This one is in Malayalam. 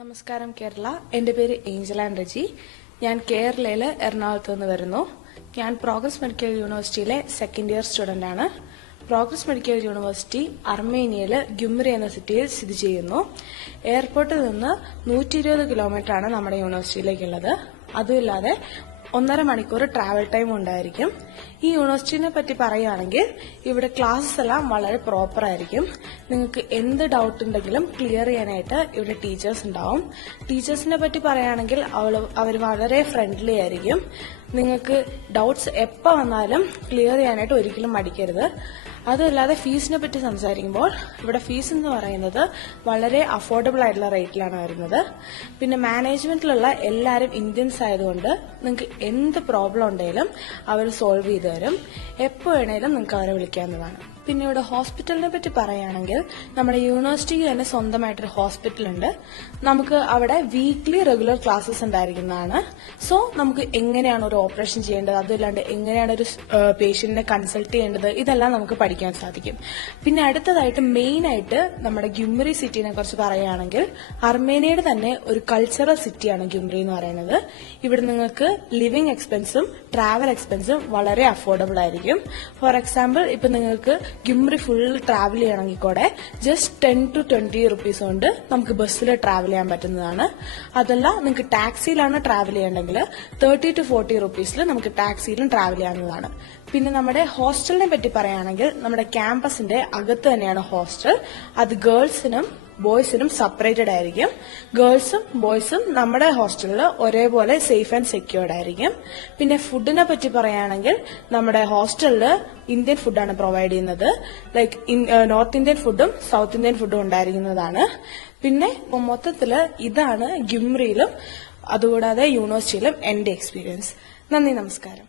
നമസ്കാരം കേരള. എൻ്റെ പേര് ഏഞ്ചൽ ആൻഡ് റെജി. ഞാൻ കേരളയിൽ എറണാകുളത്ത് നിന്ന് വരുന്നു. ഞാൻ പ്രോഗ്രസ് മെഡിക്കൽ യൂണിവേഴ്സിറ്റിയിലെ സെക്കൻഡ് ഇയർ സ്റ്റുഡൻ്റ് ആണ്. പ്രോഗ്രസ് മെഡിക്കൽ യൂണിവേഴ്സിറ്റി അർമേനിയയിൽ ഗുമ്രി എന്ന സിറ്റിയിൽ സ്ഥിതി ചെയ്യുന്നു. എയർപോർട്ടിൽ നിന്ന് 120 കിലോമീറ്റർ ആണ് നമ്മുടെ യൂണിവേഴ്സിറ്റിയിലേക്കുള്ളത്. അതുമില്ലാതെ 1.5 മണിക്കൂർ ട്രാവൽ ടൈം ഉണ്ടായിരിക്കും. ഈ യൂണിവേഴ്സിറ്റിനെ പറ്റി പറയുകയാണെങ്കിൽ ഇവിടെ ക്ലാസ്സസ് എല്ലാം വളരെ പ്രോപ്പർ ആയിരിക്കും. നിങ്ങൾക്ക് എന്ത് ഡൗട്ട് ഉണ്ടെങ്കിലും ക്ലിയർ ചെയ്യാനായിട്ട് ഇവിടെ ടീച്ചേഴ്സ് ഉണ്ടാവും. ടീച്ചേഴ്സിനെ പറ്റി പറയുകയാണെങ്കിൽ അവർ വളരെ ഫ്രണ്ട്ലി ആയിരിക്കും. നിങ്ങൾക്ക് ഡൗട്ട്സ് എപ്പോൾ വന്നാലും ക്ലിയർ ചെയ്യാനായിട്ട് ഒരിക്കലും മടിക്കരുത്. അതല്ലാതെ ഫീസിനെ പറ്റി സംസാരിക്കുമ്പോൾ ഇവിടെ ഫീസ് എന്ന് പറയുന്നത് വളരെ അഫോർഡബിൾ ആയിട്ടുള്ള റേറ്റിലാണ് വരുന്നത്. പിന്നെ മാനേജ്മെന്റിലുള്ള എല്ലാവരും ഇന്ത്യൻസ് ആയതുകൊണ്ട് നിങ്ങൾക്ക് എന്ത് പ്രോബ്ലം ഉണ്ടെങ്കിലും അവർ സോൾവ് ചെയ്തു തരും. എപ്പോൾ വേണേലും നിങ്ങൾക്ക് അവരെ വിളിക്കാവുന്നതാണ്. പിന്നെ ഇവിടെ ഹോസ്പിറ്റലിനെ പറ്റി പറയുകയാണെങ്കിൽ നമ്മുടെ യൂണിവേഴ്സിറ്റിക്ക് തന്നെ സ്വന്തമായിട്ടൊരു ഹോസ്പിറ്റൽ ഉണ്ട്. നമുക്ക് അവിടെ വീക്ക്ലി റെഗുലർ ക്ലാസ്സസ് ഉണ്ടായിരിക്കുന്നതാണ്. സോ നമുക്ക് എങ്ങനെയാണ് ഒരു ഓപ്പറേഷൻ ചെയ്യേണ്ടത്, അതല്ലാണ്ട് എങ്ങനെയാണ് ഒരു പേഷ്യന്റിനെ കൺസൾട്ട് ചെയ്യേണ്ടത്, ഇതെല്ലാം നമുക്ക് പഠിക്കാൻ സാധിക്കും. പിന്നെ അടുത്തതായിട്ട് മെയിൻ ആയിട്ട് നമ്മുടെ ഗുമ്രി സിറ്റിനെ കുറിച്ച് പറയുകയാണെങ്കിൽ അർമേനിയയുടെ തന്നെ ഒരു കൾച്ചറൽ സിറ്റിയാണ് ഗുമ്രി എന്ന് പറയുന്നത്. ഇവിടെ നിങ്ങൾക്ക് ലിവിംഗ് എക്സ്പെൻസും ട്രാവൽ എക്സ്പെൻസും വളരെ അഫോർഡബിൾ ആയിരിക്കും. ഫോർ എക്സാമ്പിൾ ഇപ്പൊ നിങ്ങൾക്ക് ഗുമ്രി ഫുൾ ട്രാവൽ ചെയ്യണമെങ്കിൽ കൂടെ ജസ്റ്റ് 10 to 20 റുപ്പീസ് കൊണ്ട് നമുക്ക് ബസ്സിൽ ട്രാവൽ ചെയ്യാൻ പറ്റുന്നതാണ്. അതല്ല നിങ്ങൾക്ക് ടാക്സിയിലാണ് ട്രാവൽ ചെയ്യണമെങ്കിൽ 30 to 40 റുപ്പീസിൽ നമുക്ക് ടാക്സിയിലും ട്രാവൽ ചെയ്യാവുന്നതാണ്. പിന്നെ നമ്മുടെ ഹോസ്റ്റലിനെ പറ്റി പറയുകയാണെങ്കിൽ നമ്മുടെ ക്യാമ്പസിന്റെ അകത്ത് തന്നെയാണ് ഹോസ്റ്റൽ. അത് ഗേൾസിനും ബോയ്സിനും സെപ്പറേറ്റഡ് ആയിരിക്കും. ഗേൾസും ബോയ്സും നമ്മുടെ ഹോസ്റ്റലിൽ ഒരേപോലെ സേഫ് ആൻഡ് സെക്യൂർഡ് ആയിരിക്കും. പിന്നെ ഫുഡിനെ പറ്റി പറയുകയാണെങ്കിൽ നമ്മുടെ ഹോസ്റ്റലിൽ ഇന്ത്യൻ ഫുഡാണ് പ്രൊവൈഡ് ചെയ്യുന്നത്. ലൈക്ക് നോർത്ത് ഇന്ത്യൻ ഫുഡും സൗത്ത് ഇന്ത്യൻ ഫുഡും ഉണ്ടായിരിക്കുന്നതാണ്. പിന്നെ മൊത്തത്തില് ഇതാണ് ഗുമ്രിയിലും അതുകൂടാതെ യൂണിവേഴ്സിറ്റിയിലും എന്റെ എക്സ്പീരിയൻസ്. നന്ദി, നമസ്കാരം.